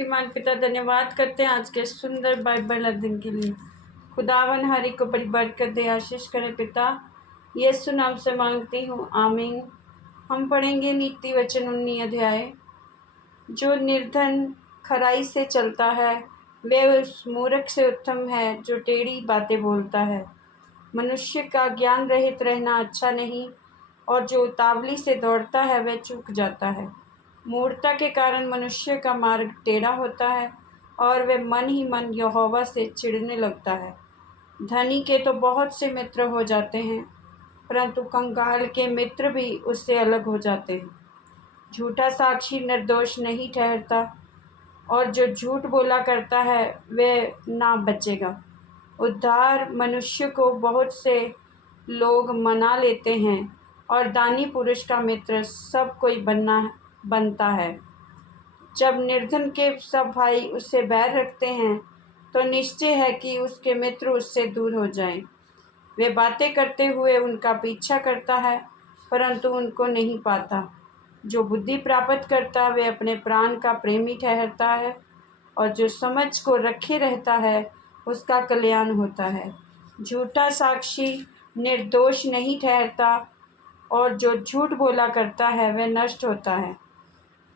शक्तिमान पिता धन्यवाद करते हैं आज के सुंदर बाइबल अध्ययन के लिए। खुदावन हर एक को बड़ी बरकत दे, आशीष करे पिता। यीशु नाम से मांगती हूँ, आमीन। हम पढ़ेंगे नीति वचन 19 अध्याय। जो निर्धन खराई से चलता है वह उस मूर्ख से उत्तम है जो टेढ़ी बातें बोलता है। मनुष्य का ज्ञान रहित रहना अच्छा नहीं, और जो उतावली से दौड़ता है वह चूक जाता है। मूर्खता के कारण मनुष्य का मार्ग टेढ़ा होता है, और वह मन ही मन यहोवा से चिढ़ने लगता है। धनी के तो बहुत से मित्र हो जाते हैं, परंतु कंगाल के मित्र भी उससे अलग हो जाते हैं। झूठा साक्षी निर्दोष नहीं ठहरता, और जो झूठ बोला करता है वह ना बचेगा। उद्धार मनुष्य को बहुत से लोग मना लेते हैं, और दानी पुरुष का मित्र सब कोई बनता है। जब निर्धन के सब भाई उससे बैर रखते हैं तो निश्चय है कि उसके मित्र उससे दूर हो जाएं। वे बातें करते हुए उनका पीछा करता है, परंतु उनको नहीं पाता। जो बुद्धि प्राप्त करता वे अपने प्राण का प्रेमी ठहरता है, और जो समझ को रखे रहता है उसका कल्याण होता है। झूठा साक्षी निर्दोष नहीं ठहरता, और जो झूठ बोला करता है वह नष्ट होता है।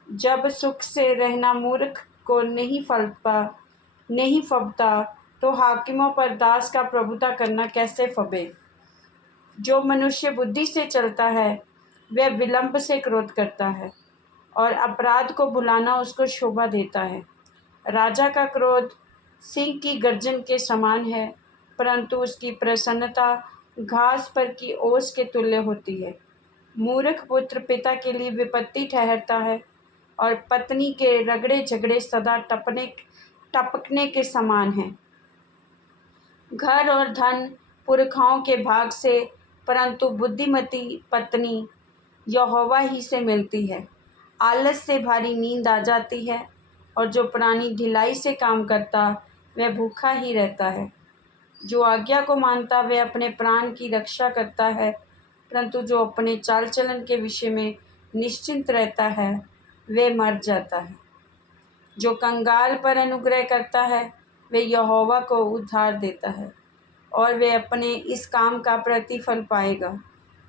जब सुख से रहना मूर्ख को नहीं फबता, तो हाकिमों पर दास का प्रभुता करना कैसे फबे। जो मनुष्य बुद्धि से चलता है वह विलंब से क्रोध करता है, और अपराध को भुलाना उसको शोभा देता है। राजा का क्रोध सिंह की गर्जन के समान है, परंतु उसकी प्रसन्नता घास पर की ओस के तुल्य होती है। मूर्ख पुत्र पिता के लिए विपत्ति ठहरता है, और पत्नी के रगड़े झगड़े सदा टपकने के समान हैं। घर और धन पुरखाओं के भाग से, परंतु बुद्धिमती पत्नी यहोवा ही से मिलती है। आलस से भारी नींद आ जाती है, और जो प्राणी ढिलाई से काम करता वह भूखा ही रहता है। जो आज्ञा को मानता वह अपने प्राण की रक्षा करता है, परंतु जो अपने चाल चलन के विषय में निश्चिंत रहता है वह मर जाता है। जो कंगाल पर अनुग्रह करता है वह यहोवा को उद्धार देता है, और वे अपने इस काम का प्रतिफल पाएगा।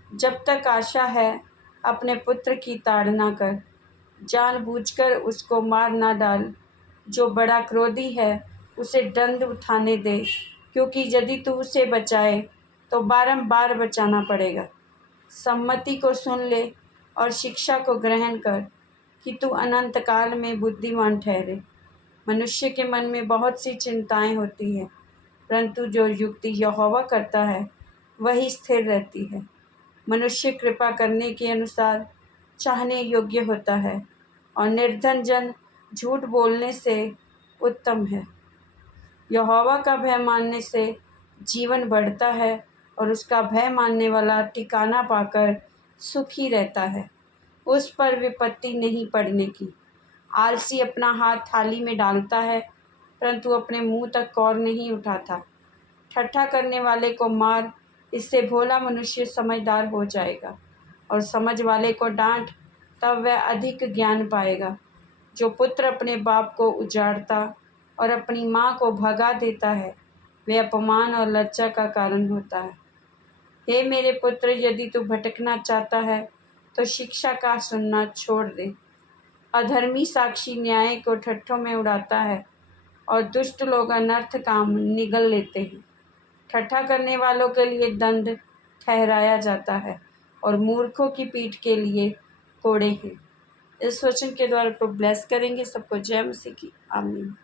जब तक आशा है अपने पुत्र की ताड़ना कर, जानबूझकर उसको मार ना डाल। जो बड़ा क्रोधी है उसे दंड उठाने दे, क्योंकि यदि तू उसे बचाए तो बारंबार बचाना पड़ेगा। सम्मति को सुन ले और शिक्षा को ग्रहण कर, कि तू अनंत काल में बुद्धिमान ठहरे। मनुष्य के मन में बहुत सी चिंताएं होती हैं, परंतु जो युक्ति यहोवा करता है वही स्थिर रहती है। मनुष्य कृपा करने के अनुसार चाहने योग्य होता है, और निर्धन जन झूठ बोलने से उत्तम है। यहोवा का भय मानने से जीवन बढ़ता है, और उसका भय मानने वाला ठिकाना पाकर सुखी रहता है। उस पर विपत्ति नहीं पड़ने की। आलसी अपना हाथ थाली में डालता है, परंतु अपने मुंह तक कौर नहीं उठाता। ठट्ठा करने वाले को मार, इससे भोला मनुष्य समझदार हो जाएगा, और समझ वाले को डांट, तब वह अधिक ज्ञान पाएगा। जो पुत्र अपने बाप को उजाड़ता और अपनी माँ को भगा देता है वह अपमान और लज्जा का कारण होता है। हे मेरे पुत्र, यदि तू भटकना चाहता है तो शिक्षा का सुनना छोड़ दे। अधर्मी साक्षी न्याय को ठट्ठों में उड़ाता है, और दुष्ट लोग अनर्थ काम निगल लेते हैं। ठट्ठा करने वालों के लिए दंड ठहराया जाता है, और मूर्खों की पीठ के लिए कोड़े हैं। इस वचन के द्वारा को ब्लेस करेंगे। सबको जय मसीह की आमीन।